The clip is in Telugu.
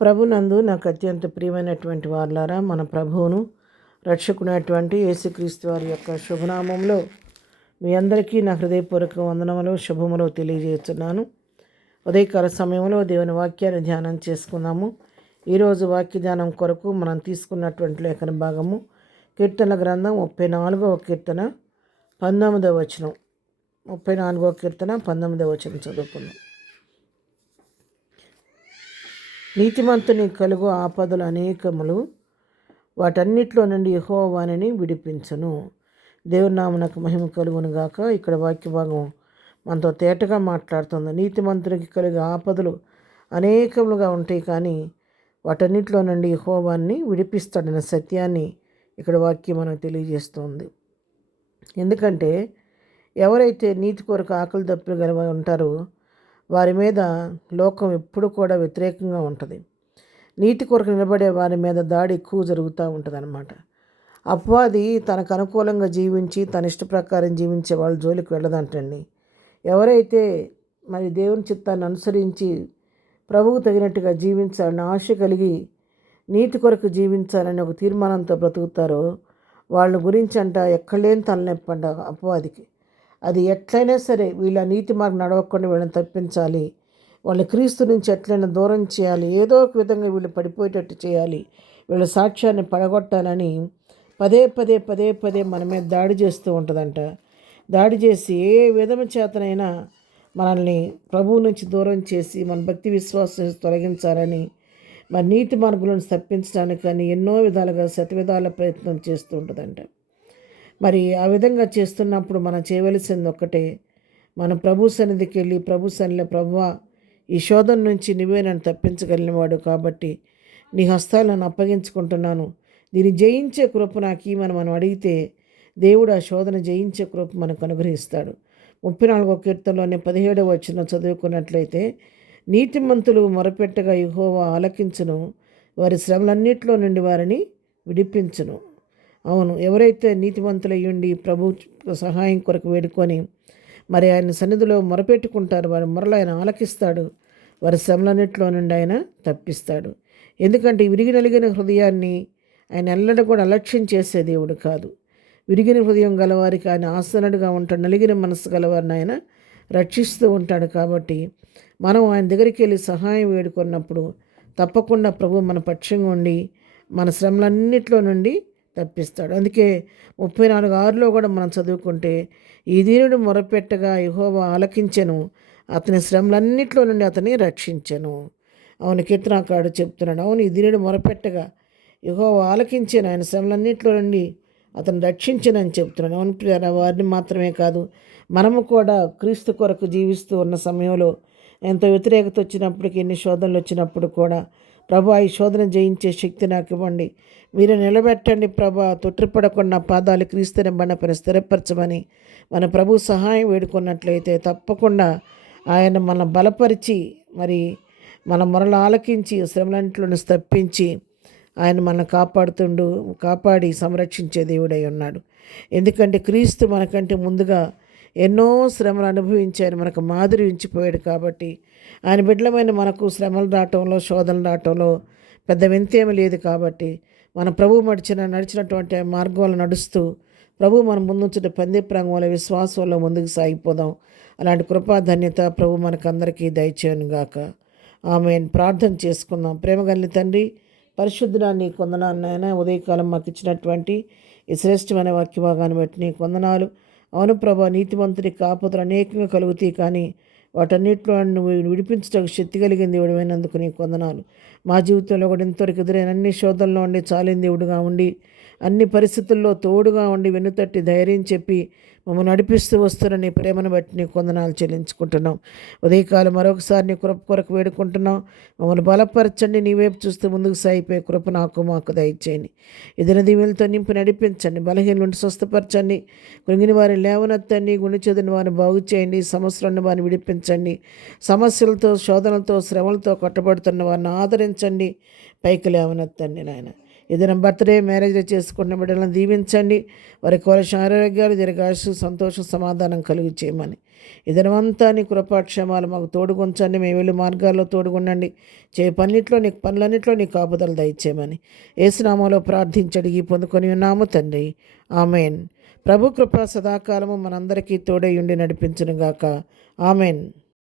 ప్రభునందు నాకు అత్యంత ప్రియమైనటువంటి వారులారా, మన ప్రభువును రక్షకునైనటువంటి యేసుక్రీస్తు వారి యొక్క శుభనామంలో మీ అందరికీ నా హృదయపూర్వక వందనములు శుభములు తెలియజేస్తున్నాను. ఉదయకాల సమయంలో దేవుని వాక్యాన్ని ధ్యానం చేసుకున్నాము. ఈరోజు వాక్య ధ్యానం కొరకు మనం తీసుకున్నటువంటి లేఖన భాగము కీర్తన గ్రంథం 34వ కీర్తన 19వ వచనం. 34వ కీర్తన 19వ వచనం చదువుకున్నాం. నీతిమంతుని కలుగు ఆపదలు అనేకములు, వాటన్నిటిలో నుండి యెహోవా వానిని విడిపించును. దేవుని నామమునకు మహిమ కలుగును గాక. ఇక్కడ వాక్య భాగం మనతో తేటగా మాట్లాడుతుంది. నీతిమంతునికి కలిగే ఆపదలు అనేకములుగా ఉంటాయి, కానీ వాటన్నిటిలో నుండి యెహోవా వానిని విడిపిస్తాడన్న సత్యాన్ని ఇక్కడ వాక్యం మనకు తెలియజేస్తుంది. ఎందుకంటే ఎవరైతే నీతి కొరకు ఆకలి దప్పులు గల ఉంటారో వారి మీద లోకం ఎప్పుడు కూడా వ్యతిరేకంగా ఉంటుంది. నీతి కొరకు నిలబడే వారి మీద దాడి ఎక్కువ జరుగుతూ ఉంటుంది అన్నమాట. అపవాది తనకు అనుకూలంగా జీవించి తన ఇష్ట ప్రకారం జీవించే వాళ్ళ జోలికి వెళ్ళదంటండి. ఎవరైతే మరి దేవుని చిత్తాన్ని అనుసరించి ప్రభువు తగినట్టుగా జీవించాలని ఆశ కలిగి నీతి కొరకు జీవించాలని ఒక తీర్మానంతో బ్రతుకుతారో వాళ్ళ గురించి ఎక్కడలేని తలనొప్పంట అపవాదికి. అది ఎట్లయినా సరే వీళ్ళ నీతి మార్గం నడవకుండా వీళ్ళని తప్పించాలి, వాళ్ళ క్రీస్తు నుంచి ఎట్లయినా దూరం చేయాలి, ఏదో ఒక విధంగా వీళ్ళు పడిపోయేటట్టు చేయాలి, వీళ్ళ సాక్ష్యాన్ని పడగొట్టాలని పదే పదే పదే పదే మన మీద దాడి చేస్తూ ఉంటుందంట. దాడి చేసి ఏ విధమ చేతనైనా మనల్ని ప్రభువు నుంచి దూరం చేసి మన భక్తి విశ్వాసం తొలగించాలని, మన నీతి మార్గంలో తప్పించడానికి కానీ ఎన్నో విధాలుగా శతవిధాల ప్రయత్నం చేస్తూ ఉంటుందంట. మరి ఆ విధంగా చేస్తున్నప్పుడు మనం చేయవలసింది ఒక్కటే, మన ప్రభు సన్నిధికి వెళ్ళి ప్రభు సన్నిధిలో, ప్రభువా ఈ శోధన నుంచి నువ్వే నన్ను తప్పించగలిగినవాడు కాబట్టి నీ హస్తాలను నన్ను అప్పగించుకుంటున్నాను, దీన్ని జయించే కృప నాకు మనం అడిగితే దేవుడు ఆ శోధన జయించే కృప మనకు అనుగ్రహిస్తాడు. 34వ కీర్తనలోని 17వ వచనం చదువుకున్నట్లయితే, నీతిమంతులు మొరపెట్టగా యెహోవా ఆలకించును, వారి శ్రమలన్నిటిలో నుండి వారిని విడిపించును. అవును, ఎవరైతే నీతివంతులయ్యుండి ప్రభు సహాయం కొరకు వేడుకొని మరి ఆయన సన్నిధిలో మొరపెట్టుకుంటారు, వారి మొరలు ఆయన ఆలకిస్తాడు, వారి శ్రమలన్నింటిలో నుండి ఆయన తప్పిస్తాడు. ఎందుకంటే విరిగి నలిగిన హృదయాన్ని ఆయన ఎల్లడూ కూడా అలక్ష్యం చేసే దేవుడు కాదు. విరిగిన హృదయం గలవారికి ఆయన ఆసనుడుగా ఉంటాడు, నలిగిన మనసు గలవారిని ఆయన రక్షిస్తూ ఉంటాడు. కాబట్టి మనం ఆయన దగ్గరికి వెళ్ళి సహాయం వేడుకున్నప్పుడు తప్పకుండా ప్రభు మన పక్షంగా ఉండి మన శ్రమలన్నింటిలో నుండి తప్పిస్తాడు. అందుకే 34:6లో కూడా మనం చదువుకుంటే, ఈ దీనుడు మొరపెట్టగా యెహోవా ఆలకించెను, అతని శ్రమలన్నింటిలో నుండి అతన్ని రక్షించెను. అవును, కీర్తనకారుడు చెప్తున్నాడు. అవును, ఈ దీనుడు మొరపెట్టగా యెహోవా ఆలకించెను, ఆయన శ్రమలన్నింటిలో నుండి అతను రక్షించనని చెప్తున్నాడు. అవును ప్రియ, వారిని మాత్రమే కాదు, మనము కూడా క్రీస్తు కొరకు జీవిస్తూ ఉన్న సమయంలో ఎంతో వ్యతిరేకత వచ్చినప్పటికీ, ఎన్ని శోధనలు వచ్చినప్పుడు కూడా ప్రభా ఈ శోధన జయించే శక్తి నాకు ఇవ్వండి, మీరు నిలబెట్టండి ప్రభా, తొట్టిపడకుండా పాదాలు క్రీస్తుని బండపైన స్థిరపరచమని మన ప్రభు సహాయం వేడుకున్నట్లయితే తప్పకుండా ఆయన మన బలపరిచి మరి మన మొరలు ఆలకించి శ్రమలంట్లను తప్పించి ఆయన మనల్ని కాపాడి సంరక్షించే దేవుడై ఉన్నాడు. ఎందుకంటే క్రీస్తు మనకంటే ముందుగా ఎన్నో శ్రమలు అనుభవించి ఆయన మనకు మాదిరి ఉంచిపోయాడు. కాబట్టి ఆయన బిడ్డలమైన మనకు శ్రమలు రావటంలో, శోధనలు రావటంలో పెద్ద వింతేమీ లేదు. కాబట్టి మన ప్రభు నడిచినటువంటి మార్గంలో నడుస్తూ ప్రభు మనం ముందుంచిన పందె ప్రాంగంలో విశ్వాసంలో ముందుకు సాగిపోదాం. అలాంటి కృపా ధన్యత ప్రభు మనకందరికీ దయచేయను గాక. ఆమేన్. ప్రార్థన చేసుకుందాం. ప్రేమగలిగిన తండ్రి, పరిశుద్ధుడా నీ కొందనాలు నాయన. ఉదయకాలం మాకు ఇచ్చినటువంటి ఈ శ్రేష్టమైన వాక్య భాగాన్ని బట్టి నీ కొందనాలు. అవును ప్రభా, నీతిమంతుడికి ఆపదలు అనేకంగా కలుగుతాయి, కానీ వాటన్నిటిలో నువ్వు విడిపించడానికి శక్తి కలిగిన దేవుడివైనందుకు నీ కొందనాలు. మా జీవితంలో కూడా ఇంతవరకు ఎదురైన అన్ని శోధనలో ఉండి చాలిన దేవుడుగా ఉండి, అన్ని పరిస్థితుల్లో తోడుగా ఉండి వెన్నుతట్టి ధైర్యం చెప్పి మమ్మల్ని నడిపిస్తూ వస్తున్న నీ ప్రేమను బట్టి నీ కొందనాలు చెల్లించుకుంటున్నాం. ఉదయకాలం మరొకసారి నీ కృప కొరకు వేడుకుంటున్నాం. మమ్మల్ని బలపరచండి, నీ వైపు చూస్తూ ముందుకు సాగిపోయే కృప మాకు దయచేయండి. ఎదిన దీవెలతో నింపి నడిపించండి, బలహీన నుండి స్వస్థపరచండి, కృంగిన వారిని లేవనెత్తండి, గుండె చెదిన వారిని బాగు చేయండి, సమస్యలను వారిని విడిపించండి, సమస్యలతో శోధనలతో శ్రమలతో కట్టబడుతున్న వారిని ఆదరించండి, పైకి లేవనెత్తండి నాయన. ఏదైనా బర్త్డే మ్యారేజ్ చేసుకున్న బిడ్డలను దీవించండి. వారికి కోరసిన ఆరోగ్యాలు, దీర్ఘాయుసు, సంతోషం, సమాధానం కలుగు చేయమని ఈ దినమంతా నీ కృపాక్షేమాలు మాకు తోడుగుంచండి. మేము వెళ్ళి మార్గాల్లో తోడుగుండండి. పనులన్నింటిలో నీ కాపుదలు దయచేయమని యేసునామంలో ప్రార్థించడిగి పొందుకొని ఉన్నాము తండ్రి. ఆమెన్. ప్రభు కృప సదాకాలము మనందరికీ తోడై ఉండి నడిపించునుగాక. ఆమెన్.